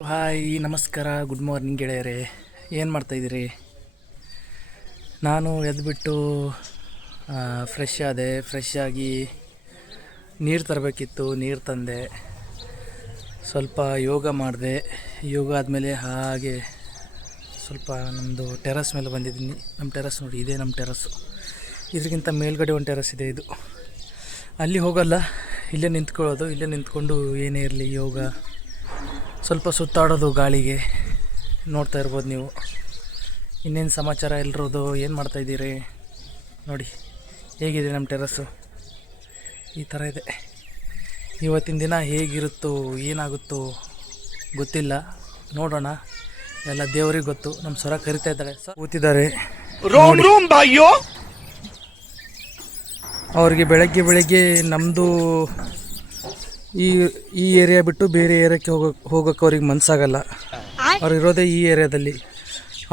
Hi ನಮಸ್ಕಾರ, good morning ಗೆಳೆಯರೇ. ಏನು ಮಾಡ್ತಾಯಿದ್ದೀರಿ? ನಾನು ಎದ್ದುಬಿಟ್ಟು ಫ್ರೆಶ್ ಆಗಿ ನೀರು ತರಬೇಕಿತ್ತು, ನೀರು ತಂದೆ. ಸ್ವಲ್ಪ ಯೋಗ ಮಾಡಿದೆ. ಯೋಗ ಆದಮೇಲೆ ಹಾಗೆ ಸ್ವಲ್ಪ ನಮ್ಮದು ಟೆರಸ್ ಮೇಲೆ ಬಂದಿದ್ದೀನಿ. ನಮ್ಮ ಟೆರಸ್ ನೋಡಿ, ಇದೇ ನಮ್ಮ ಟೆರಸ್ಸು. ಇದಕ್ಕಿಂತ ಮೇಲ್ಗಡೆ ಒಂದು ಟೆರಸ್ ಇದೆ. ಇದು ಅಲ್ಲಿ ಹೋಗಲ್ಲ, ಇಲ್ಲೇ ನಿಂತ್ಕೊಳ್ಳೋದು. ಇಲ್ಲೇ ನಿಂತ್ಕೊಂಡು ಏನೇ ಇರಲಿ ಯೋಗ, ಸ್ವಲ್ಪ ಸುತ್ತಾಡೋದು ಗಾಳಿಗೆ. ನೋಡ್ತಾ ಇರ್ಬೋದು ನೀವು. ಇನ್ನೇನು ಸಮಾಚಾರ ಎಲ್ರದ್ದು? ಏನು ಮಾಡ್ತಾಯಿದ್ದೀರಿ ನೋಡಿ, ಹೇಗಿದೆ ನಮ್ಮ ಟೆರಸ್ಸು? ಈ ಥರ ಇದೆ. ಇವತ್ತಿನ ದಿನ ಹೇಗಿರುತ್ತೋ ಏನಾಗುತ್ತೋ ಗೊತ್ತಿಲ್ಲ, ನೋಡೋಣ. ಎಲ್ಲ ದೇವರಿಗೆ ಗೊತ್ತು. ನಮ್ಮ ಸ್ವರ ಕರಿತಾ ಇದ್ದಾರೆ, ಕೂತಿದ್ದಾರೆ. ಅವ್ರಿಗೆ ಬೆಳಗ್ಗೆ ನಮ್ಮದು ಈ ಏರಿಯಾ ಬಿಟ್ಟು ಬೇರೆ ಏರಿಯಾಕ್ಕೆ ಹೋಗೋಕ್ಕೆ ಅವ್ರಿಗೆ ಮನಸ್ಸಾಗಲ್ಲ. ಅವ್ರು ಇರೋದೇ ಈ ಏರಿಯಾದಲ್ಲಿ.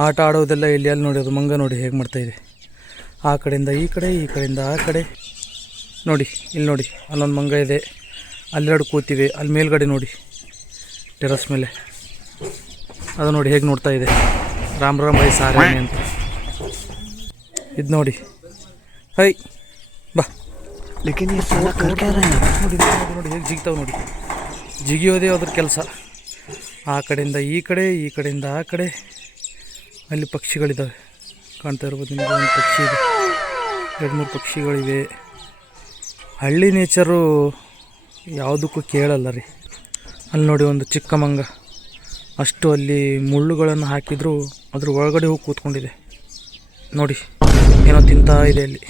ಆಟ ಆಡೋದೆಲ್ಲ ಇಲ್ಲಿ. ಅಲ್ಲಿ ನೋಡಿ, ಅದು ಮಂಗ ನೋಡಿ ಹೇಗೆ ಮಾಡ್ತಾಯಿದೆ. ಆ ಕಡೆಯಿಂದ ಈ ಕಡೆ, ಈ ಕಡೆಯಿಂದ ಆ ಕಡೆ ನೋಡಿ. ಇಲ್ಲಿ ನೋಡಿ, ಅಲ್ಲೊಂದು ಮಂಗ ಇದೆ, ಅಲ್ಲೆರಡು ಕೂತಿವೆ. ಅಲ್ಲಿ ಮೇಲ್ಗಡೆ ನೋಡಿ, ಟೆರಸ್ ಮೇಲೆ ಅದು ನೋಡಿ ಹೇಗೆ ನೋಡ್ತಾ ಇದೆ. ರಾಮ್ ಬೈ ಸಾರೇ ಅಂತ. ಇದು ನೋಡಿ, ಹೈ ಬಾ. ನೋಡಿ ಹೇಗೆ ಜಿಗ್ತಾವೆ ನೋಡಿ. ಜಿಗಿಯೋದೇ ಅದ್ರ ಕೆಲಸ. ಆ ಕಡೆಯಿಂದ ಈ ಕಡೆ, ಈ ಕಡೆಯಿಂದ ಆ ಕಡೆ. ಅಲ್ಲಿ ಪಕ್ಷಿಗಳಿದ್ದಾವೆ, ಕಾಣ್ತಾ ಇರ್ಬೋದು ನಿಮಗೆ. ಒಂದು ಪಕ್ಷಿ ಇದೆ, 2-3 ಪಕ್ಷಿಗಳಿವೆ. ಹಳ್ಳಿ ನೇಚರು ಯಾವುದಕ್ಕೂ ಕೇಳಲ್ಲ ರೀ. ಅಲ್ಲಿ ನೋಡಿ, ಒಂದು ಚಿಕ್ಕ ಮಂಗ. ಅಷ್ಟು ಅಲ್ಲಿ ಮುಳ್ಳುಗಳನ್ನು ಹಾಕಿದರೂ ಅದ್ರ ಒಳಗಡೆ ಹೋಗಿ ಕೂತ್ಕೊಂಡಿದೆ ನೋಡಿ. ಏನೋ ತಿಂತಾ ಇದೆ ಅಲ್ಲಿ.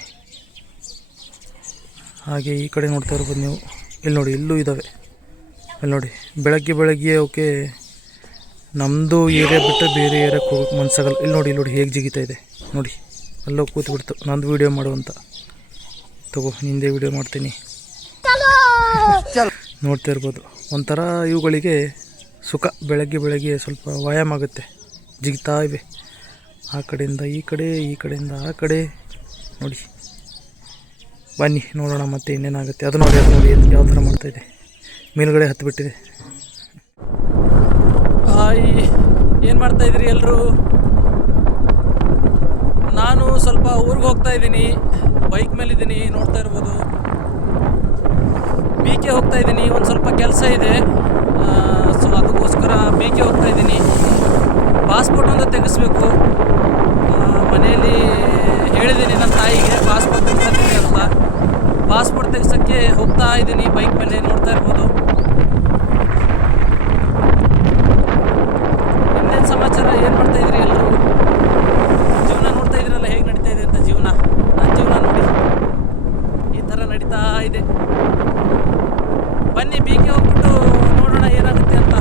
ಹಾಗೆ ಈ ಕಡೆ ನೋಡ್ತಾ ಇರ್ಬೋದು ನೀವು. ಇಲ್ಲಿ ನೋಡಿ, ಇಲ್ಲೂ ಇದ್ದಾವೆ. ಅಲ್ಲಿ ನೋಡಿ, ಬೆಳಗ್ಗೆ ಅವಕ್ಕೆ ನಮ್ಮದು ಏರಿಯಾ ಬಿಟ್ಟು ಬೇರೆ ಏರಿಯಾಕ್ಕೆ ಹೋಗೋಕ್ಕೆ ಮನ್ಸಾಗಲ್ಲ. ಇಲ್ಲಿ ನೋಡಿ ಹೇಗೆ ಜಿಗಿತಾ ಇದೆ ನೋಡಿ. ಅಲ್ಲೋಗಿ ಕೂತ್ಬಿಡ್ತು. ನಂದು ವೀಡಿಯೋ ಮಾಡುವಂತ. ತಗೋ, ನಿಂದೇ ವೀಡಿಯೋ ಮಾಡ್ತೀನಿ. ನೋಡ್ತಾ ಇರ್ಬೋದು. ಒಂಥರ ಇವುಗಳಿಗೆ ಸುಖ. ಬೆಳಗ್ಗೆ ಸ್ವಲ್ಪ ವ್ಯಾಯಾಮ ಆಗುತ್ತೆ. ಜಿಗಿತಾ ಇವೆ ಆ ಕಡೆಯಿಂದ ಈ ಕಡೆ, ಈ ಕಡೆಯಿಂದ ಆ ಕಡೆ ನೋಡಿ. ಬನ್ನಿ ನೋಡೋಣ ಮತ್ತೆ ಇನ್ನೇನಾಗುತ್ತೆ. ಅದು ನೋಡಿ ಯಾವ ಥರ ಮಾಡ್ತಾಯಿದೆ. ಮೇಲ್ಗಡೆ ಹತ್ತಿಬಿಟ್ಟಿದೆ. ಹಾಯ್, ಏನು ಮಾಡ್ತಾಯಿದ್ರಿ ಎಲ್ಲರೂ? ನಾನು ಸ್ವಲ್ಪ ಊರಿಗೆ ಹೋಗ್ತಾಯಿದ್ದೀನಿ. ಬೈಕ್ ಮೇಲಿದ್ದೀನಿ, ನೋಡ್ತಾ ಇರ್ಬೋದು. ಬೀಕೆ ಹೋಗ್ತಾಯಿದ್ದೀನಿ. ಒಂದು ಸ್ವಲ್ಪ ಕೆಲಸ ಇದೆ, ಸೊ ಅದಕ್ಕೋಸ್ಕರ ಬೀಕೆ ಹೋಗ್ತಾಯಿದ್ದೀನಿ. ಪಾಸ್ಪೋರ್ಟ್ ಒಂದು ತೆಗೆಸ್ಬೇಕು. ಮನೆಯಲ್ಲಿ ಹೇಳಿದ್ದೀನಿ ನನ್ನ ತಾಯಿಗೆ ಪಾಸ್ಪೋರ್ಟ್ ತೆಗ್ಸೋಕ್ಕೆ ಅಂತ. ಪಾಸ್ಪೋರ್ಟ್ ತೆಗ್ಸೋಕ್ಕೆ ಹೋಗ್ತಾ ಇದ್ದೀನಿ ಬೈಕ್ ಮೇಲೆ, ನೋಡ್ತಾ ಇರ್ಬೋದು. ಇನ್ನೇನು ಸಮಾಚಾರ? ಏನು ಮಾಡ್ತಾಯಿದ್ರಿ ಎಲ್ಲರೂ? ಜೀವನ ನೋಡ್ತಾ ಇದ್ದೀರಲ್ಲ ಹೇಗೆ ನಡೀತಾ ಇದೆ ಅಂತ. ನನ್ನ ಜೀವನ ನೋಡಿ ಈ ಥರ ನಡೀತಾ ಇದೆ. ಬನ್ನಿ ಬೀಕೆ ಹೋಗ್ಬಿಟ್ಟು ನೋಡೋಣ ಏನಾಗುತ್ತೆ ಅಂತ.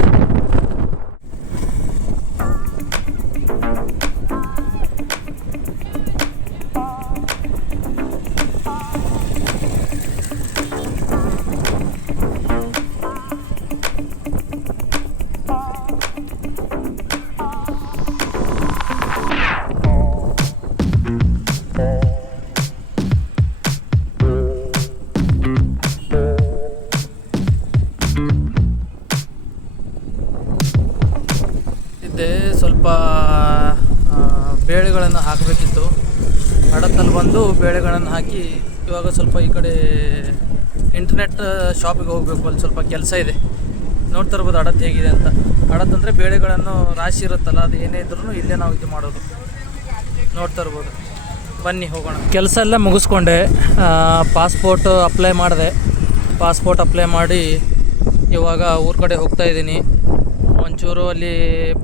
ಸ್ವಲ್ಪ ಬೇಳೆಗಳನ್ನು ಹಾಕಬೇಕಿತ್ತು. ಹಡತ್ತಲ್ಲಿ ಬಂದು ಬೇಳೆಗಳನ್ನು ಹಾಕಿ ಇವಾಗ ಸ್ವಲ್ಪ ಈ ಕಡೆ ಇಂಟರ್ನೆಟ್ ಶಾಪಿಗೆ ಹೋಗಬೇಕು. ಅಲ್ಲಿ ಸ್ವಲ್ಪ ಕೆಲಸ ಇದೆ. ನೋಡ್ತಾ ಇರ್ಬೋದು ಹಡತ್ತು ಹೇಗಿದೆ ಅಂತ. ಹಡತ್ತು ಅಂದರೆ ಬೇಳೆಗಳನ್ನು ರಾಶಿ ಇರುತ್ತಲ್ಲ, ಅದು ಏನೇ ಇದ್ರೂ ಇಲ್ಲೇ ನಾವು ಇದು ಮಾಡೋದು. ನೋಡ್ತಾ ಇರ್ಬೋದು. ಬನ್ನಿ ಹೋಗೋಣ. ಕೆಲಸ ಎಲ್ಲ ಮುಗಿಸ್ಕೊಂಡೆ. ಪಾಸ್ಪೋರ್ಟ್ ಅಪ್ಲೈ ಮಾಡಿದೆ. ಪಾಸ್ಪೋರ್ಟ್ ಅಪ್ಲೈ ಮಾಡಿ ಇವಾಗ ಊರ ಕಡೆ ಹೋಗ್ತಾಯಿದ್ದೀನಿ. ಒಂಚೂರು ಅಲ್ಲಿ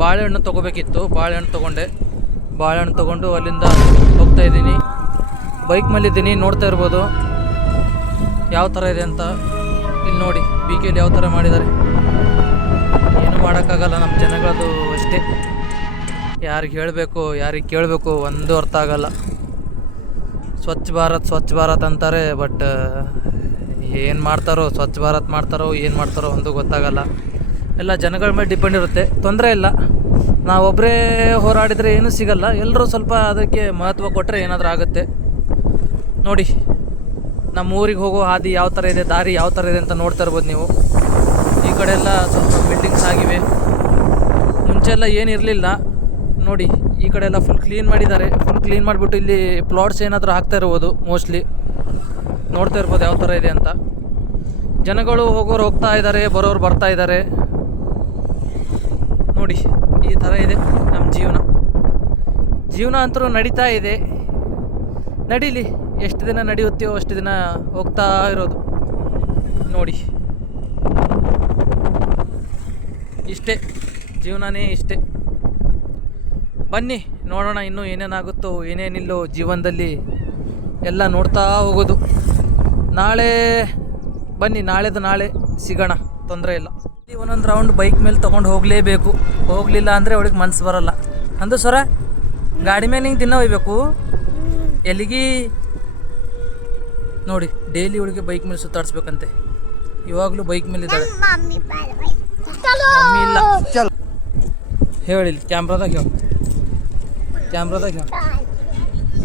ಬಾಳೆಹಣ್ಣು ತೊಗೋಬೇಕಿತ್ತು. ಬಾಳೆಹಣ್ಣು ತೊಗೊಂಡೆ. ಬಾಳೆಹಣ್ಣು ತೊಗೊಂಡು ಅಲ್ಲಿಂದ ಹೋಗ್ತಾಯಿದ್ದೀನಿ. ಬೈಕ್ ಮೇಲಿದ್ದೀನಿ, ನೋಡ್ತಾ ಇರ್ಬೋದು ಯಾವ ಥರ ಇದೆ ಅಂತ. ಇಲ್ಲಿ ನೋಡಿ, ಬೀಕೆಯಲ್ಲಿ ಯಾವ ಥರ ಮಾಡಿದ್ದಾರೆ. ಏನು ಮಾಡೋಕ್ಕಾಗಲ್ಲ, ನಮ್ಮ ಜನಗಳದು ಅಷ್ಟೇ. ಯಾರಿಗೆ ಹೇಳಬೇಕು, ಯಾರಿಗೆ ಕೇಳಬೇಕು ಒಂದು ಅರ್ಥ ಆಗಲ್ಲ. ಸ್ವಚ್ಛ ಭಾರತ್ ಅಂತಾರೆ, ಬಟ್ ಏನು ಮಾಡ್ತಾರೋ, ಸ್ವಚ್ಛ ಭಾರತ್ ಮಾಡ್ತಾರೋ ಏನು ಮಾಡ್ತಾರೋ ಒಂದು ಗೊತ್ತಾಗಲ್ಲ. ಎಲ್ಲ ಜನಗಳ ಮೇಲೆ ಡಿಪೆಂಡ್ ಇರುತ್ತೆ. ತೊಂದರೆ ಇಲ್ಲ, ನಾವೊಬ್ಬರೇ ಹೋರಾಡಿದರೆ ಏನೂ ಸಿಗಲ್ಲ. ಎಲ್ಲರೂ ಸ್ವಲ್ಪ ಅದಕ್ಕೆ ಮಹತ್ವ ಕೊಟ್ಟರೆ ಏನಾದರೂ ಆಗುತ್ತೆ. ನೋಡಿ, ನಮ್ಮ ಊರಿಗೆ ಹೋಗೋ ಹಾದಿ ಯಾವ ಥರ ಇದೆ, ದಾರಿ ಯಾವ ಥರ ಇದೆ ಅಂತ ನೋಡ್ತಾ ಇರ್ಬೋದು ನೀವು. ಈ ಕಡೆ ಎಲ್ಲ ಸ್ವಲ್ಪ ಬಿಲ್ಡಿಂಗ್ಸ್ ಆಗಿವೆ. ಮುಂಚೆ ಎಲ್ಲ ಏನಿರಲಿಲ್ಲ ನೋಡಿ. ಈ ಕಡೆ ಎಲ್ಲ ಫುಲ್ ಕ್ಲೀನ್ ಮಾಡಿದ್ದಾರೆ. ಫುಲ್ ಕ್ಲೀನ್ ಮಾಡಿಬಿಟ್ಟು ಇಲ್ಲಿ ಪ್ಲಾಟ್ಸ್ ಏನಾದರೂ ಹಾಕ್ತಾ ಇರ್ಬೋದು ಮೋಸ್ಟ್ಲಿ. ನೋಡ್ತಾ ಇರ್ಬೋದು ಯಾವ ಥರ ಇದೆ ಅಂತ. ಜನಗಳು ಹೋಗೋರು ಹೋಗ್ತಾ ಇದ್ದಾರೆ, ಬರೋರು ಬರ್ತಾ ಇದ್ದಾರೆ ನೋಡಿ. ಈ ಥರ ಇದೆ ನಮ್ಮ ಜೀವನ ಅಂತೂ ನಡೀತಾ ಇದೆ. ನಡೀಲಿ, ಎಷ್ಟು ದಿನ ನಡೆಯುತ್ತೆಯೋ ಅಷ್ಟು ದಿನ ಹೋಗ್ತಾ ಇರೋದು ನೋಡಿ. ಇಷ್ಟೇ ಜೀವನನೇ, ಇಷ್ಟೇ. ಬನ್ನಿ ನೋಡೋಣ ಇನ್ನೂ ಏನೇನಾಗುತ್ತೋ ಏನೇನಿಲ್ಲೋ ಜೀವನದಲ್ಲಿ ಎಲ್ಲ ನೋಡ್ತಾ ಹೋಗೋದು. ನಾಳೆ ಬನ್ನಿ, ನಾಳೆದು ನಾಳೆ ಸಿಗೋಣ, ತೊಂದರೆ ಇಲ್ಲ. ಒಂದೊಂದು ರೌಂಡ್ ಬೈಕ್ ಮೇಲೆ ತೊಗೊಂಡು ಹೋಗಲೇಬೇಕು. ಹೋಗಲಿಲ್ಲ ಅಂದರೆ ಅವಳಿಗೆ ಮನಸ್ಸು ಬರೋಲ್ಲ. ಅಂದು ಸರ ಗಾಡಿ ಮೇಲೆ ಹಿಂಗೆ ದಿನ ಒಯ್ಬೇಕು. ಎಲ್ಲಿಗೆ ನೋಡಿ, ಡೈಲಿ ಅವಳಿಗೆ ಬೈಕ್ ಮೇಲೆ ಸುತ್ತಾಡಿಸ್ಬೇಕಂತೆ. ಇವಾಗಲೂ ಬೈಕ್ ಮೇಲೆ ಇದ್ದಾಳೆ. ಮಮ್ಮಿ ಇಲ್ಲ, ಹೇಳಿಲ್ಲ ಕ್ಯಾಮ್ರಾದಾಗ ಹೇಳಿ.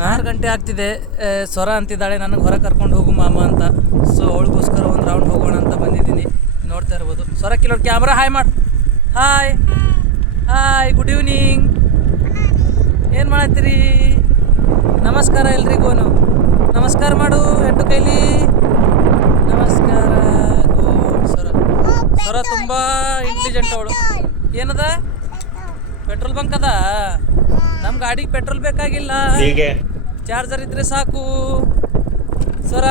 6 ಗಂಟೆ ಆಗ್ತಿದೆ. ಸ್ವರ ಅಂತಿದ್ದಾಳೆ ನನಗೆ ಹೊರಗೆ ಕರ್ಕೊಂಡು ಹೋಗು ಮಾಮ ಅಂತ. ಸೊ ಅವಳಿಗೋಸ್ಕರ ಒಂದು ರೌಂಡ್ ಹೋಗೋಣ ಅಂತ ಬಂದಿದ್ದೀನಿ. ನೋಡ್ತಾ ಇರ್ಬೋದು. ಸ್ವರ ಕಿಲೋ ಕ್ಯಾಮ್ರಾ ಹಾಯ್ ಮಾಡು. Hi good evening. ಏನು ಮಾಡತ್ತೀರಿ? ನಮಸ್ಕಾರ ಎಲ್ರಿಗೂ. ನಮಸ್ಕಾರ ಮಾಡು ಎಟ್ಟು ಕೈಲಿ. ನಮಸ್ಕಾರ. ಸ್ವರ ತುಂಬ ಇಂಟೆಲಿಜೆಂಟ್ ಅವಳು. ಏನದ? ಪೆಟ್ರೋಲ್ ಬಂಕ್ ಅದ. ನಮ್ಮ ಗಾಡಿಗೆ ಪೆಟ್ರೋಲ್ ಬೇಕಾಗಿಲ್ಲ, ಚಾರ್ಜರ್ ಇದ್ರೆ ಸಾಕು. ಸ್ವರ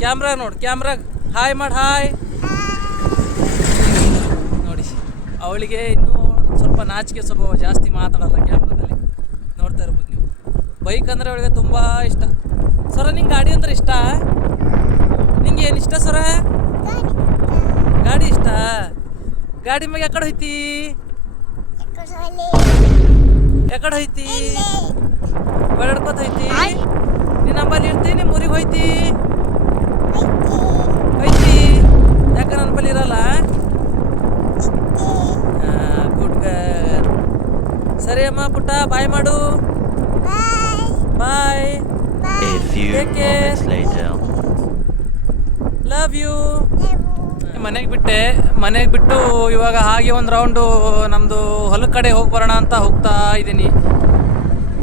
ಕ್ಯಾಮ್ರಾ ನೋಡಿ, ಕ್ಯಾಮ್ರಾ ಹಾಯ್ ಮಾಡಿ. ಹಾಯ್ ನೋಡಿ, ಅವಳಿಗೆ ಇನ್ನೂ ಸ್ವಲ್ಪ ನಾಚಿಕೆ ಸ್ವಭಾವ, ಜಾಸ್ತಿ ಮಾತಾಡಲ್ಲ ಕ್ಯಾಮ್ರಾದಲ್ಲಿ. ನೋಡ್ತಾ ಇರ್ಬೋದು ನೀವು. ಬೈಕ್ ಅಂದರೆ ಅವಳಿಗೆ ತುಂಬ ಇಷ್ಟ. ಸ್ವರ ನಿಂಗೆ ಗಾಡಿ ಅಂದ್ರೆ ಇಷ್ಟ? ನಿಂಗೆ ಏನು ಇಷ್ಟ ಸ್ವರ? ಗಾಡಿ ಇಷ್ಟ. ಗಾಡಿ ಮ್ಯಾಗ ಯಾಕಡೆ ಹೋಯ್ತಿ? ಯಾಕಡೆ ಹೋಯ್ತಿ? ಓಡಾಡ್ಕೋತ ಹೋಯ್ತಿ? ನೀನು ನಂಬಲ್ಲಿ ಇರ್ತಿ? ನಿಮ್ಮ ಊರಿಗೆ ಹೋಯ್ತಿ? ಹೋಯ್ತಿ? ಯಾಕೆ ನನ್ನ ಬಲ್ಲಿ ಇರಲ್ಲ? Good girl. ಸರಿ ಅಮ್ಮ ಪುಟ್ಟ, ಬಾಯ್ ಮಾಡು. Bye. Take care. Love you. ಮನೆಗೆ ಬಿಟ್ಟು ಇವಾಗ ಹಾಗೆ ಒಂದು ರೌಂಡು ನಮ್ಮದು ಹೊಲದ ಕಡೆ ಹೋಗಿ ಬರೋಣ ಅಂತ ಹೋಗ್ತಾ ಇದ್ದೀನಿ.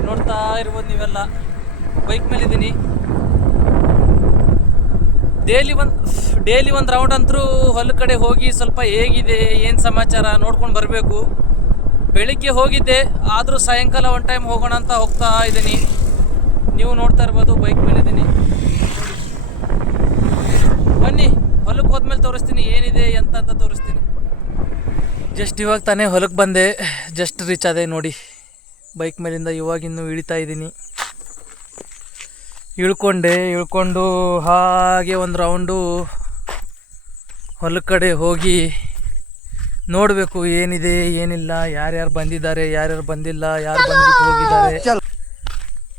ನೋಡ್ತಾ ಇರ್ಬೋದು ನೀವೆಲ್ಲ, ಬೈಕ್ ಮೇಲಿದ್ದೀನಿ. ಡೈಲಿ ಒಂದು ರೌಂಡ್ ಅಂತರೂ ಹೊಲದ ಕಡೆ ಹೋಗಿ ಸ್ವಲ್ಪ ಹೇಗಿದೆ ಏನು ಸಮಾಚಾರ ನೋಡ್ಕೊಂಡು ಬರಬೇಕು. ಬೆಳಿಗ್ಗೆ ಹೋಗಿದ್ದೆ, ಆದರೂ ಸಾಯಂಕಾಲ ಒಂದು ಟೈಮ್ ಹೋಗೋಣ ಅಂತ ಹೋಗ್ತಾ ಇದ್ದೀನಿ. ನೀವು ನೋಡ್ತಾ ಇರ್ಬೋದು, ಬೈಕ್ ಮೇಲಿದ್ದೀನಿ. ಬನ್ನಿ, ಹೊಲಕ್ಕೆ ಹೋದ್ಮೇಲೆ ತೋರಿಸ್ತೀನಿ ಏನಿದೆ ಅಂತ ತೋರಿಸ್ತೀನಿ. ಜಸ್ಟ್ ಇವಾಗ ತಾನೇ ಹೊಲಕ್ಕೆ ಬಂದೆ, ಜಸ್ಟ್ ರೀಚ್ ಆದೆ ನೋಡಿ. ಬೈಕ್ ಮೇಲಿಂದ ಇವಾಗಿನ್ನೂ ಇಳಿತಾ ಇದ್ದೀನಿ. ಇಳ್ಕೊಂಡು ಹಾಗೆ ಒಂದು ರೌಂಡು ಹೊಲದ ಕಡೆ ಹೋಗಿ ನೋಡಬೇಕು ಏನಿದೆ ಏನಿಲ್ಲ, ಯಾರ್ಯಾರು ಬಂದಿದ್ದಾರೆ ಯಾರ್ಯಾರು ಬಂದಿಲ್ಲ, ಯಾರು ಬಂದ್ಬಿಟ್ಟು ಹೋಗಿದ್ದಾರೆ,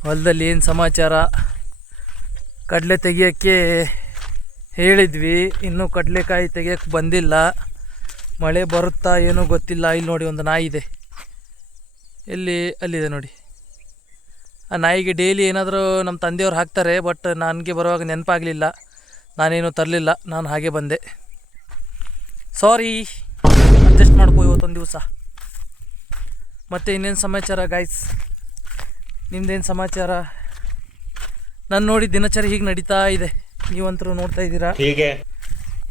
ಹೊಲದಲ್ಲಿ ಏನು ಸಮಾಚಾರ. ಕಡಲೆ ತೆಗಿಯೋಕ್ಕೆ ಹೇಳಿದ್ವಿ, ಇನ್ನೂ ಕಡಲೆಕಾಯಿ ತೆಗಿಯೋಕ್ಕೆ ಬಂದಿಲ್ಲ. ಮಳೆ ಬರುತ್ತಾ ಏನೂ ಗೊತ್ತಿಲ್ಲ. ಇಲ್ಲಿ ನೋಡಿ ಒಂದು ನಾಯಿ ಇದೆ, ಅಲ್ಲಿದೆ ನೋಡಿ. ಆ ನಾಯಿಗೆ ಡೈಲಿ ಏನಾದರೂ ನಮ್ಮ ತಂದೆಯವ್ರು ಹಾಕ್ತಾರೆ, ಬಟ್ ನನಗೆ ಬರುವಾಗ ನೆನಪಾಗಲಿಲ್ಲ, ನಾನೇನು ತರಲಿಲ್ಲ, ನಾನು ಹಾಗೆ ಬಂದೆ. ಸಾರಿ, ಅಡ್ಜಸ್ಟ್ ಮಾಡ್ಕೋ ಇವತ್ತೊಂದು ದಿವಸ. ಮತ್ತು ಇನ್ನೇನು ಸಮಾಚಾರ ಗೈಸ್? ನಿಮ್ದೇನು ಸಮಾಚಾರ? ನಾನು ನೋಡಿ ದಿನಚರಿ ಹೀಗೆ ನಡೀತಾ ಇದೆ. ನೀವಂತರೂ ನೋಡ್ತಾ ಇದ್ದೀರಾ,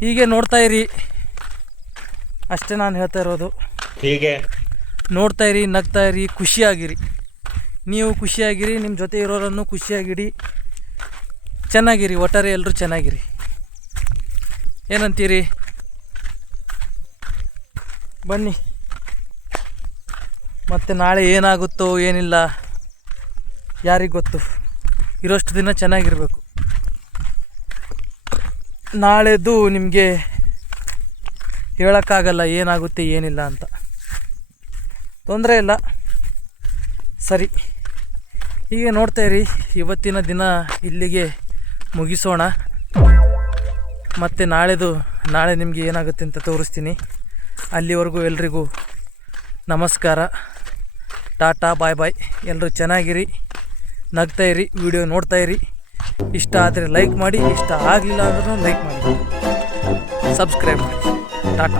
ಹೀಗೆ ನೋಡ್ತಾ ಇರಿ ಅಷ್ಟೇ ನಾನು ಹೇಳ್ತಾ ಇರೋದು. ನೋಡ್ತಾ ಇರಿ, ನಗ್ತಾ ಇರಿ, ಖುಷಿಯಾಗಿರಿ. ನೀವು ಖುಷಿಯಾಗಿರಿ, ನಿಮ್ಮ ಜೊತೆ ಇರೋರನ್ನು ಖುಷಿಯಾಗಿಡಿ, ಚೆನ್ನಾಗಿರಿ, ಒಟ್ಟಾರೆ ಎಲ್ಲರೂ ಚೆನ್ನಾಗಿರಿ. ಏನಂತೀರಿ? ಬನ್ನಿ, ಮತ್ತು ನಾಳೆ ಏನಾಗುತ್ತೋ ಏನಿಲ್ಲ ಯಾರಿಗೆ ಗೊತ್ತು. ಇರೋಷ್ಟು ದಿನ ಚೆನ್ನಾಗಿರಬೇಕು. ನಾಳೆದು ನಿಮಗೆ ಹೇಳೋಕ್ಕಾಗಲ್ಲ ಏನಾಗುತ್ತೆ ಏನಿಲ್ಲ ಅಂತ. ತೊಂದರೆ ಇಲ್ಲ, ಸರಿ. ಹೀಗೆ ನೋಡ್ತಾ ಇರಿ. ಇವತ್ತಿನ ದಿನ ಇಲ್ಲಿಗೆ ಮುಗಿಸೋಣ. ಮತ್ತು ನಾಳೆ ನಿಮಗೆ ಏನಾಗುತ್ತೆ ಅಂತ ತೋರಿಸ್ತೀನಿ. ಅಲ್ಲಿವರೆಗೂ ಎಲ್ರಿಗೂ ನಮಸ್ಕಾರ, ಟಾಟಾ, ಬಾಯ್ ಬಾಯ್. ಎಲ್ಲರೂ ಚೆನ್ನಾಗಿರಿ, ನಗ್ತಾ ಇರಿ, ವಿಡಿಯೋ ನೋಡ್ತಾ ಇರಿ. ಇಷ್ಟ ಆದರೆ ಲೈಕ್ ಮಾಡಿ, ಇಷ್ಟ ಆಗಲಿಲ್ಲ ಅಂದ್ರೂ ಲೈಕ್ ಮಾಡಿ, ಸಬ್ಸ್ಕ್ರೈಬ್ ಮಾಡಿ. ಟಾಟಾ.